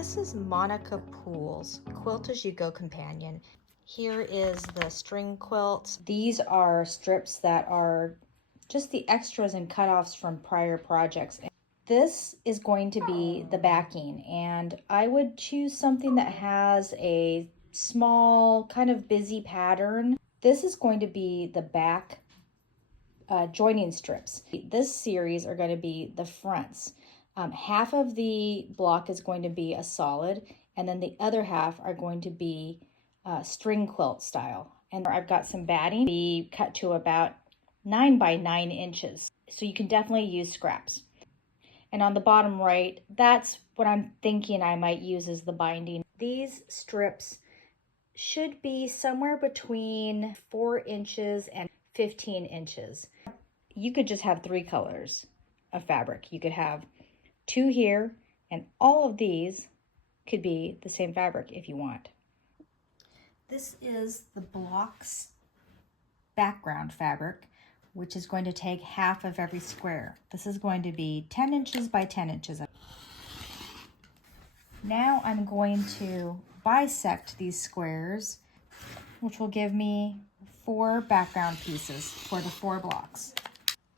This is Monica Poole's Quilt As You Go companion. Here is the string quilt. These are strips that are just the extras and cutoffs from prior projects. This is going to be the backing, and I would choose something that has a small kind of busy pattern. This is going to be the back joining strips. This series are going to be the fronts. Half of the block is going to be a solid, and then the other half are going to be string quilt style. And I've got some batting be cut to about 9 by 9 inches. So you can definitely use scraps. And on the bottom right, that's what I'm thinking I might use as the binding. These strips should be somewhere between 4 inches and 15 inches. You could just have 3 colors of fabric. You could have 2 here, and all of these could be the same fabric if you want. This is the block's background fabric, which is going to take half of every square. This is going to be 10 inches by 10 inches. Now I'm going to bisect these squares, which will give me 4 background pieces for the 4 blocks.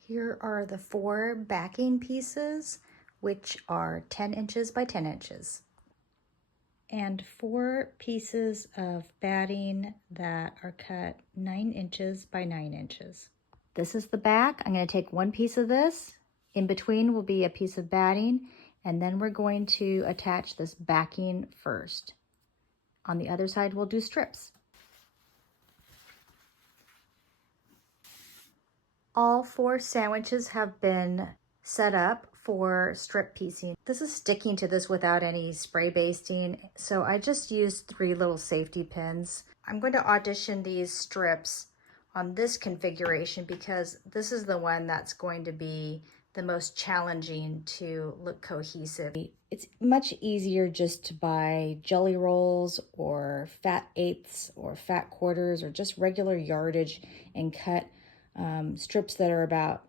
Here are the 4 backing pieces, which are 10 inches by 10 inches. And 4 pieces of batting that are cut 9 inches by 9 inches. This is the back. I'm going to take 1 piece of this. In between will be a piece of batting, and then we're going to attach this backing first. On the other side, we'll do strips. All 4 sandwiches have been set up for strip piecing. This is sticking to this without any spray basting, so I just used 3 little safety pins. I'm going to audition these strips on this configuration because this is the one that's going to be the most challenging to look cohesive. It's much easier just to buy jelly rolls or fat eighths or fat quarters or just regular yardage and cut strips that are about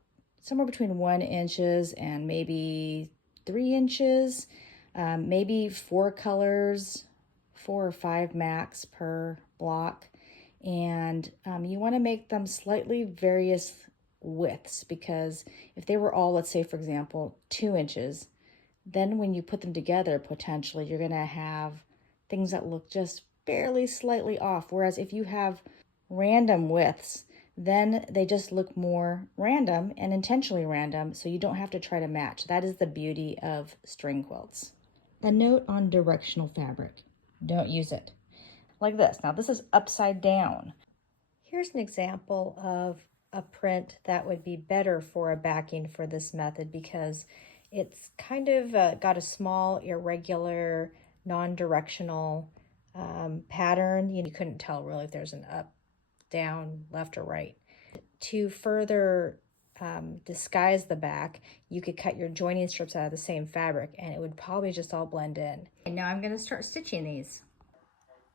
somewhere between 1 inches and maybe 3 inches, maybe 4 colors, 4 or 5 max per block. And you want to make them slightly various widths, because if they were all, let's say for example, 2 inches, then when you put them together, potentially you're going to have things that look just barely slightly off. Whereas if you have random widths, then they just look more random and intentionally random, so you don't have to try to match. That is the beauty of string quilts. A note on directional fabric: don't use it like this. Now this is upside down. Here's an example of a print that would be better for a backing for this method, because it's kind of got a small, irregular, non-directional pattern. You couldn't tell really if there's an up, down, left, or right. To further disguise the back, you could cut your joining strips out of the same fabric and it would probably just all blend in. And now I'm going to start stitching these.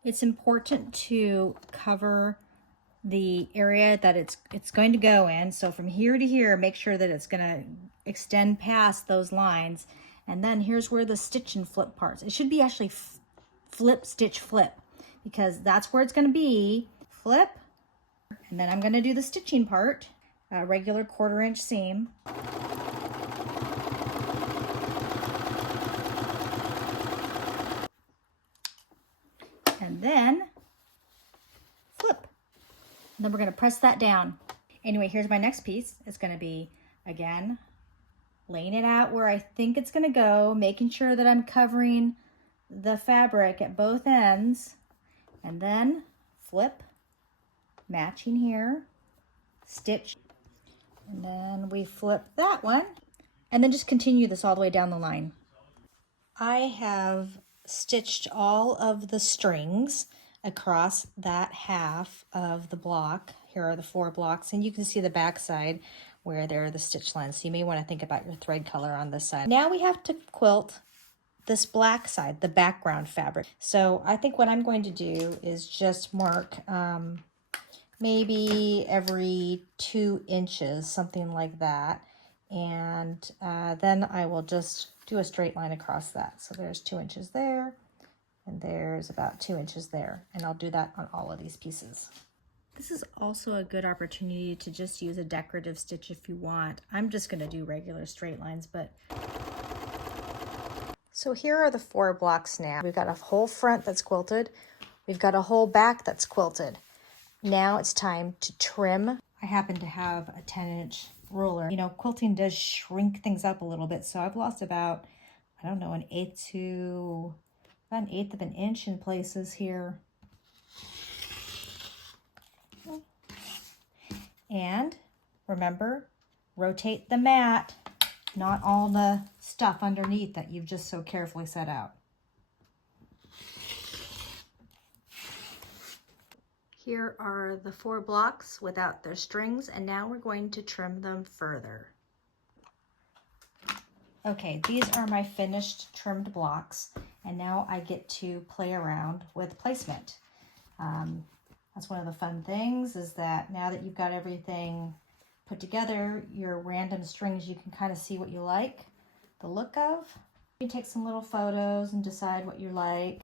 It's important to cover the area that it's going to go in. So from here to here, make sure that it's going to extend past those lines. And then here's where the stitch and flip parts. It should be actually flip, stitch, flip, because that's where it's going to be. Flip. And then I'm going to do the stitching part, a regular 1/4 inch seam. And then flip. And then we're going to press that down. Anyway, here's my next piece. It's going to be, again, laying it out where I think it's going to go, making sure that I'm covering the fabric at both ends, and then flip, matching here, stitch, and then we flip that one, and then just continue this all the way down the line. I have stitched all of the strings across that half of the block. Here are the 4 blocks, and you can see the back side where there are the stitch lines, so you may want to think about your thread color on this side. Now we have to quilt this black side, the background fabric. So I think what I'm going to do is just mark maybe every 2 inches, something like that, And then I will just do a straight line across that. So there's 2 inches there, and there's about 2 inches there. And I'll do that on all of these pieces. This is also a good opportunity to just use a decorative stitch if you want. I'm just gonna do regular straight lines, but. So here are the 4 blocks now. We've got a whole front that's quilted. We've got a whole back that's quilted. Now it's time to trim. I happen to have a 10-inch ruler. You know, quilting does shrink things up a little bit, so I've lost about, I don't know, about an eighth of an inch in places here. And remember, rotate the mat, not all the stuff underneath that you've just so carefully set out. Here are the 4 blocks without their strings, and now we're going to trim them further. Okay, these are my finished trimmed blocks, and now I get to play around with placement. That's one of the fun things, is that now that you've got everything put together, your random strings, you can kind of see what you like the look of. You can take some little photos and decide what you like.